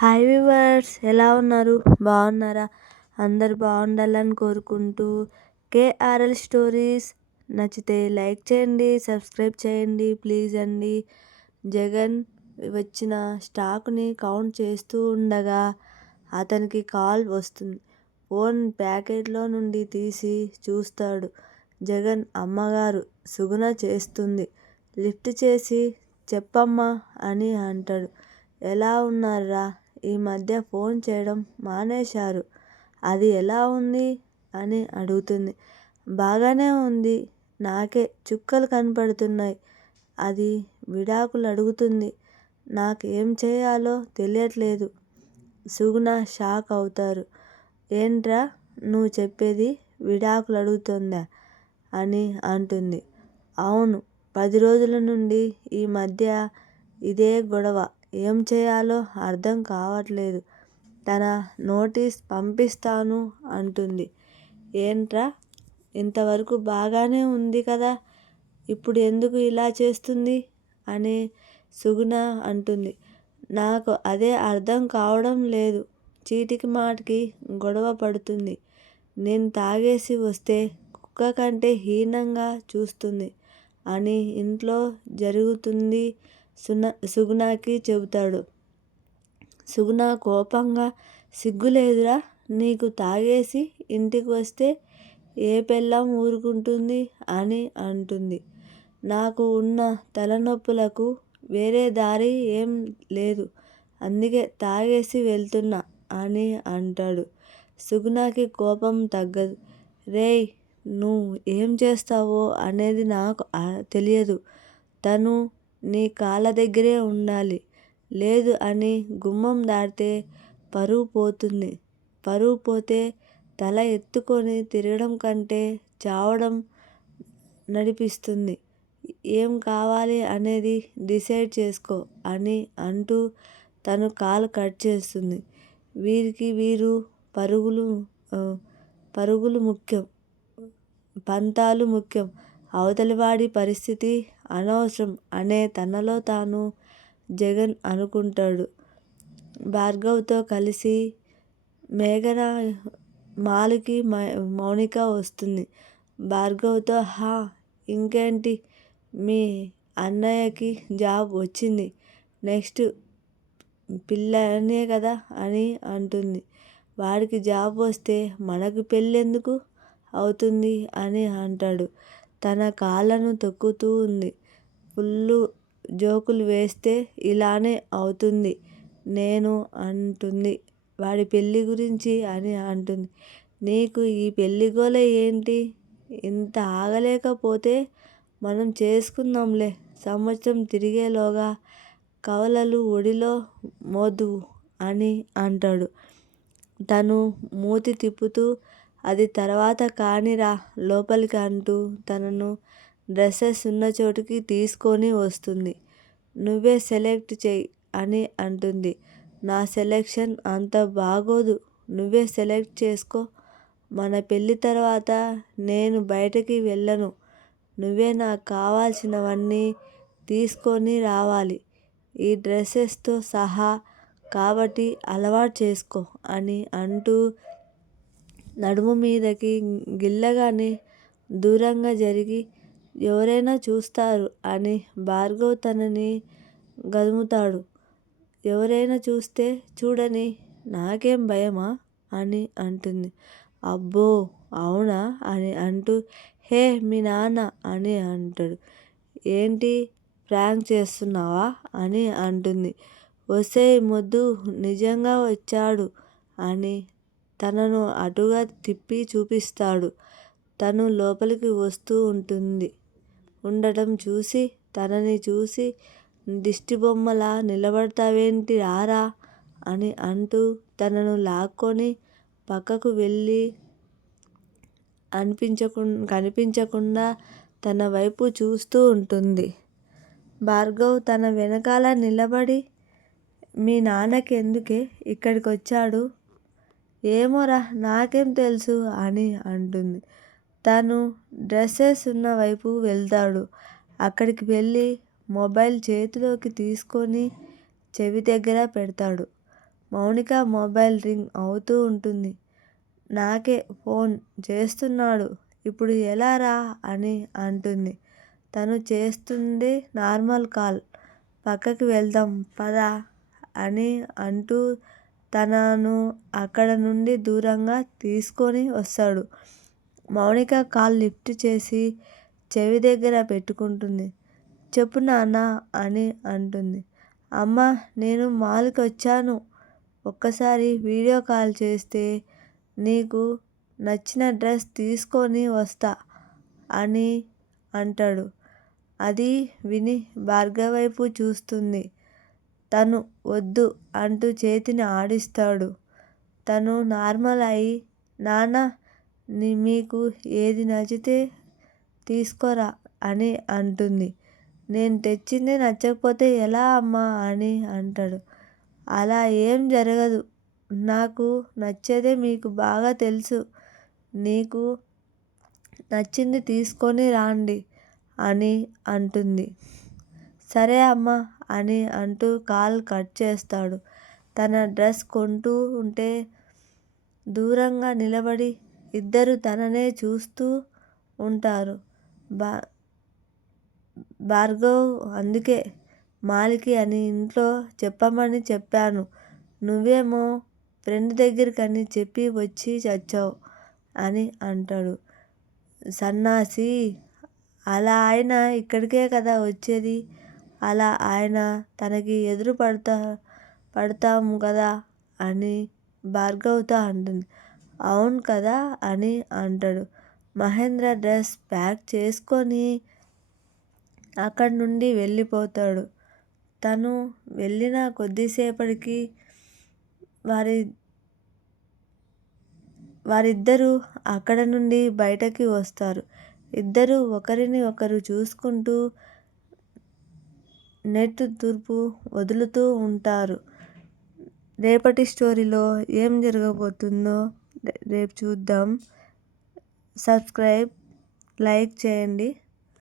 Hi viewers, ఎలా ఉన్నారు? బాగున్నారా? అందరు బాగుండాలని కోరుకుంటూ కేఆర్ఎల్ స్టోరీస్ నచ్చితే లైక్ చేయండి, సబ్స్క్రైబ్ చేయండి ప్లీజ్ అండి. జగన్ వచ్చిన స్టాక్ని కౌంట్ చేస్తూ ఉండగా అతనికి కాల్ వస్తుంది. ఫోన్ ప్యాకెట్లో నుండి తీసి చూస్తాడు. జగన్ అమ్మగారు సుగుణ చేస్తుంది. లిఫ్ట్ చేసి చెప్పమ్మా అని అంటాడు. ఎలా ఉన్నారా? ఈ మధ్య ఫోన్ చేయడం మానేశారు. అది ఎలా ఉంది అని అడుగుతుంది. బాగానే ఉంది, నాకే చుక్కలు కనపడుతున్నాయి. అది విడాకులు అడుగుతుంది. నాకు ఏం చేయాలో తెలియట్లేదు. సుగుణ షాక్ అవుతారు. ఏంట్రా నువ్వు చెప్పేది? విడాకులు అడుగుతుందా అని అంటుంది. అవును, 10 రోజుల నుండి ఈ మధ్య ఇదే గొడవ. ఏం చేయాలో అర్థం కావట్లేదు. తన నోటీస్ పంపిస్తాను అంటుంది. ఏంట్రా, ఇంతవరకు బాగానే ఉంది కదా, ఇప్పుడు ఎందుకు ఇలా చేస్తుంది అని సుగుణ అంటుంది. నాకు అదే అర్థం కావడం లేదు. చీటికి మాటికి గొడవ పడుతుంది. నేను తాగేసి వస్తే కుక్క కంటే హీనంగా చూస్తుంది అని ఇంట్లో జరుగుతుంది సుగుణకి చెబుతాడు. సుగుణ కోపంగా, సిగ్గులేదురా నీకు? తాగేసి ఇంటికి వస్తే ఏ పెళ్ళాం ఊరుకుంటుంది అని అంటుంది. నాకు ఉన్న తలనొప్పులకు వేరే దారి ఏం లేదు, అందుకే తాగేసి వెళ్తున్నా అని అంటాడు. సుగుణకి కోపం తగ్గదు. రేయ్, నువ్వు ఏం చేస్తావో అనేది నాకు తెలియదు. తను నీ కాళ్ళ దగ్గరే ఉండాలి. లేదు అని గుమ్మం దాటితే పరువు పోతుంది. పరువు పోతే తల ఎత్తుకొని తిరగడం కంటే చావడం నడిపిస్తుంది. ఏం కావాలి అనేది డిసైడ్ చేసుకో అని అంటూ తను కాలు కట్ చేస్తుంది. వీరికి వీరు పరుగులు ముఖ్యం, పంతాలు ముఖ్యం, అవతలివాడి పరిస్థితి అనవసరం అనే తనలో తాను జగన్ అనుకుంటాడు. భార్గవ్తో కలిసి మేఘన మాల్కి మౌనిక వస్తుంది. భార్గవ్తో, ఇంకేంటి, మీ అన్నయ్యకి జాబ్ వచ్చింది, నెక్స్ట్ పిల్లనే కదా అని అంటుంది. వాడికి జాబ్ వస్తే మనకు పెళ్ళెందుకు అవుతుంది అని అంటాడు. తన కాళ్ళను తొక్కుతూ ఉంది. ఫుల్లు జోకులు వేస్తే ఇలానే అవుతుంది నేను అంటుంది. వాడి పెళ్ళి గురించి అని అంటుంది. నీకు ఈ పెళ్ళి గోల ఏంటి? ఇంత ఆగలేకపోతే మనం చేసుకుందాంలే, సంవత్సరం తిరిగేలోగా కవలలు ఒడిలో మోదువు అని అంటాడు. తను మూతి తిప్పుతూ, అది తర్వాత కానిరా లోపలికి అంటూ తనను డ్రెస్సెస్ ఉన్న చోటుకి తీసుకొని వస్తుంది. నువ్వే సెలెక్ట్ చెయ్యి అని అంటుంది. నా సెలెక్షన్ అంత బాగోదు, నువ్వే సెలెక్ట్ చేసుకో. మన పెళ్ళి తర్వాత నేను బయటకి వెళ్ళను. నువ్వే నాకు కావాల్సినవన్నీ తీసుకొని రావాలి, ఈ డ్రెస్సెస్తో సహా, కాబట్టి అలవాటు చేసుకో అని అంటూ నడుము మీదకి గిల్లగానే దూరంగా జరిగి, ఎవరైనా చూస్తారు అని భార్గవ్ తనని గదుముతాడు. ఎవరైనా చూస్తే చూడని, నాకేం భయమా అని అంటుంది. అబ్బో అవునా అని అంటూ, హే మీ నాన్న అని అంటాడు. ఏంటి ప్రాంక్ చేస్తున్నావా అని అంటుంది. ఒసేయ్ మొద్దు, నిజంగా వచ్చాడు అని తనను అటుగా తిప్పి చూపిస్తాడు. తను లోపలికి వస్తూ ఉండటం చూసి, తనని చూసి, దిష్టిబొమ్మలా నిలబడతావేంటి, రారా అని అంటూ తనను లాక్కొని పక్కకు వెళ్ళి కనిపించకుండా తన వైపు చూస్తూ ఉంటుంది. భార్గవ్ తన వెనకాల నిలబడి, మీ నాన్నకి ఎందుకే ఇక్కడికి వచ్చాడు? ఏమోరా, నాకేం తెలుసు అని అంటుంది. తను డ్రెస్సెస్ ఉన్న వైపు వెళ్తాడు. అక్కడికి వెళ్ళి మొబైల్ చేతిలోకి తీసుకొని చెవి దగ్గర పెడతాడు. మౌనిక మొబైల్ రింగ్ అవుతూ ఉంటుంది. నాకే ఫోన్ చేస్తున్నాడు, ఇప్పుడు ఎలా రా అని అంటుంది. తను చేస్తుంది నార్మల్ కాల్. పక్కకి వెళ్దాం పదా అని అంటూ తనను అక్కడ నుండి దూరంగా తీసుకొని వస్తాడు. మౌనిక కాల్ లిఫ్ట్ చేసి చెవి దగ్గర పెట్టుకుంటుంది. చెప్పు నాన్న అని అంటుంది. అమ్మ, నేను మాల్కి వచ్చాను, ఒక్కసారి వీడియో కాల్ చేస్తే నీకు నచ్చిన డ్రెస్ తీసుకొని వస్తా అని అంటాడు. అది విని భార్గవ్ వైపు చూస్తుంది. తను వద్దు అంటూ చేతిని ఆడిస్తాడు. తను నార్మల్ అయి నాన్న మీకు ఏది నచ్చితే తీసుకోరా అని అంటుంది. నేను తెచ్చింది నచ్చకపోతే ఎలా అమ్మా అని అంటాడు. అలా ఏం జరగదు, నాకు నచ్చేదే మీకు బాగా తెలుసు, నీకు నచ్చింది తీసుకొని రాండి అని అంటుంది. సరే అమ్మా అని అంటూ కాల్ కట్ చేస్తాడు. తన డ్రెస్ కొంటూ ఉంటే దూరంగా నిలబడి ఇద్దరు తననే చూస్తూ ఉంటారు. భార్గవ్ అందుకే మాల్కి అని ఇంట్లో చెప్పమని చెప్పాను, నువ్వేమో ఫ్రెండ్ దగ్గరికని చెప్పి వచ్చి చచ్చావు అని అంటాడు. సన్నాసి, అలా ఆయన ఇక్కడికే కదా వచ్చేది, అలా ఆయన తనకి ఎదురు పడతాము కదా అని భార్గవ్తో అంటుంది. అవును కదా అని అంటాడు. మహేంద్ర డ్రెస్ ప్యాక్ చేసుకొని అక్కడి నుండి వెళ్ళిపోతాడు. తను వెళ్ళిన కొద్దిసేపటికి వారిద్దరూ అక్కడ నుండి బయటకి వస్తారు. ఇద్దరు ఒకరిని ఒకరు చూసుకుంటూ నెట్ తూర్పు వదులుతూ ఉంటారు. రేపటి స్టోరీలో ఏం జరగబోతుందో రేపు చూద్దాం. సబ్స్క్రైబ్, లైక్ చేయండి.